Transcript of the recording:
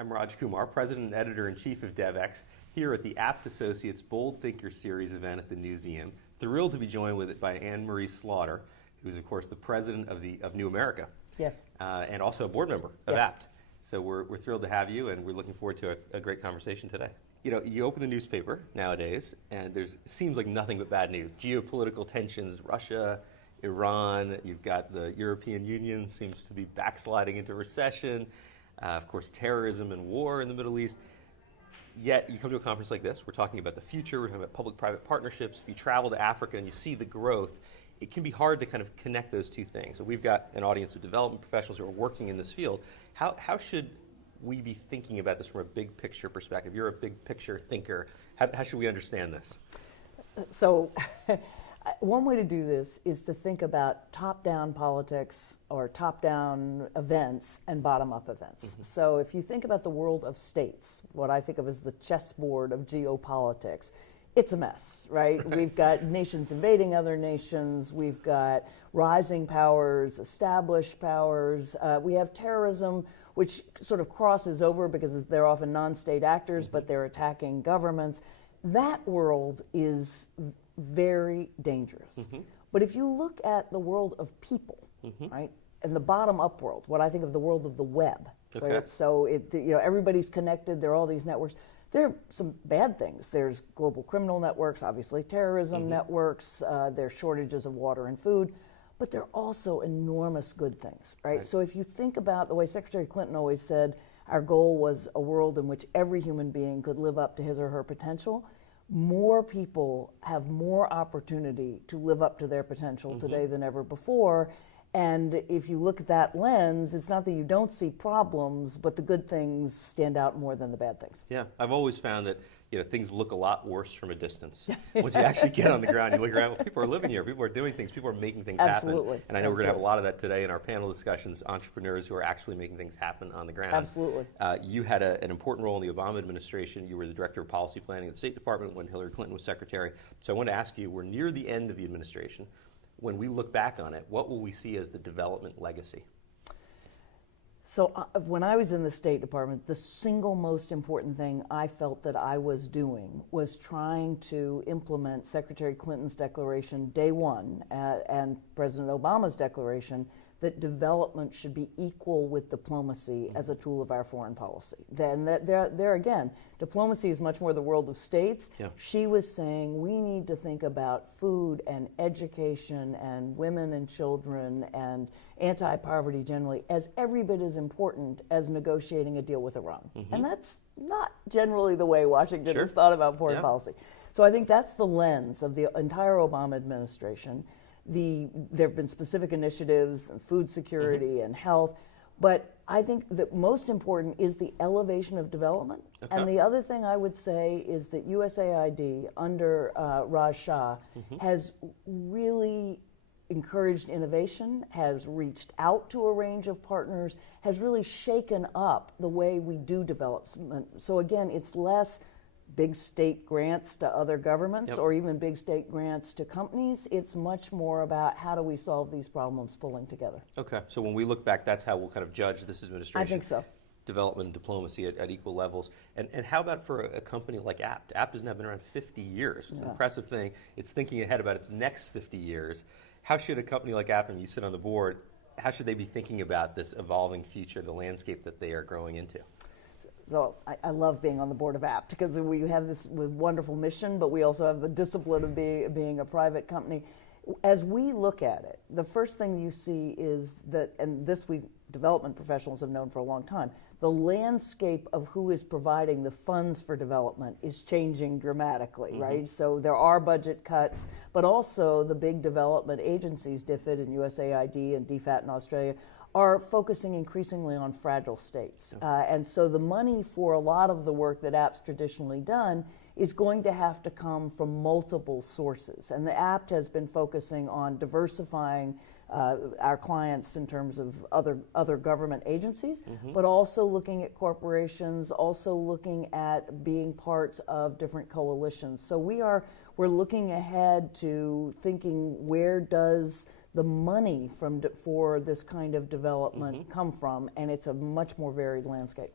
I'm Raj Kumar, President and Editor-in-Chief of DevX, here at the Apt Associates Bold Thinker Series event at the Newseum. Thrilled to be joined by Anne Marie Slaughter, who's of course the President of New America. Yes. And also a board member of Yes. Apt. So we're thrilled to have you, and we're looking forward to a great conversation today. You know, you open the newspaper nowadays, and seems like nothing but bad news. Geopolitical tensions, Russia, Iran, you've got the European Union seems to be backsliding into recession, of course terrorism and war in the Middle East. Yet you come to a conference like this, we're talking about the future, we're talking about public-private partnerships. If you travel to Africa and you see the growth, it can be hard to kind of connect those two things. So we've got an audience of development professionals who are working in this field. How should we be thinking about this from a big picture perspective? You're a big picture thinker. How should we understand this? So one way to do this is to think about top-down politics or top-down events and bottom-up events. Mm-hmm. So if you think about the world of states, what I think of as the chessboard of geopolitics, it's a mess, right? We've got nations invading other nations. We've got rising powers, established powers. We have terrorism, which sort of crosses over because they're often non-state actors, but they're attacking governments. That world is very dangerous. Mm-hmm. But if you look at the world of people, mm-hmm. right, and the bottom-up world, what I think of the world of the web, okay. right? So everybody's connected. There are all these networks. There are some bad things. There's global criminal networks, obviously terrorism mm-hmm. networks. There's shortages of water and food, but there are also enormous good things, right? So if you think about the way Secretary Clinton always said, our goal was a world in which every human being could live up to his or her potential. More people have more opportunity to live up to their potential mm-hmm. today than ever before. And if you look at that lens, it's not that you don't see problems, but the good things stand out more than the bad things. Yeah, I've always found that things look a lot worse from a distance. Once you actually get on the ground, you look around, well, people are living here, people are doing things, people are making things Absolutely. happen. And I know we're going to have a lot of that today in our panel discussions, entrepreneurs who are actually making things happen on the ground. Absolutely. You had an important role in the Obama administration. You were the Director of Policy Planning at the State Department when Hillary Clinton was Secretary. So I want to ask you, we're near the end of the administration. When we look back on it, what will we see as the development legacy? So when I was in the State Department, the single most important thing I felt that I was doing was trying to implement Secretary Clinton's declaration day one and President Obama's declaration that development should be equal with diplomacy mm-hmm. as a tool of our foreign policy. Then there again, diplomacy is much more the world of states. Yeah. She was saying we need to think about food and education and women and children and anti-poverty generally as every bit as important as negotiating a deal with Iran. Mm-hmm. And that's not generally the way Washington Sure. has thought about foreign yeah. policy. So I think that's the lens of the entire Obama administration. There have been specific initiatives in food security mm-hmm. and health, but I think that most important is the elevation of development. Okay. And the other thing I would say is that USAID under Raj Shah mm-hmm. has really encouraged innovation, has reached out to a range of partners, has really shaken up the way we do development. So again, it's less big state grants to other governments yep. or even big state grants to companies. It's much more about how do we solve these problems pulling together. Okay, so when we look back, that's how we'll kind of judge this administration. I think so. Development and diplomacy at equal levels. And how about for a company like Apt? Apt has now been around 50 years. It's an impressive thing. It's thinking ahead about its next 50 years. How should a company like Apt, and you sit on the board, how should they be thinking about this evolving future, the landscape that they are growing into? So I love being on the board of Apt because we have this wonderful mission, but we also have the discipline of being a private company. As we look at it, the first thing you see is that, and this development professionals have known for a long time, the landscape of who is providing the funds for development is changing dramatically, mm-hmm. right? So there are budget cuts, but also the big development agencies, DFID and USAID and DFAT in Australia, are focusing increasingly on fragile states. And so the money for a lot of the work that Apt's traditionally done is going to have to come from multiple sources. And the Apt has been focusing on diversifying our clients in terms of other government agencies, mm-hmm. but also looking at corporations, also looking at being part of different coalitions. So we're looking ahead to thinking, where does the money for this kind of development mm-hmm. come from, and it's a much more varied landscape.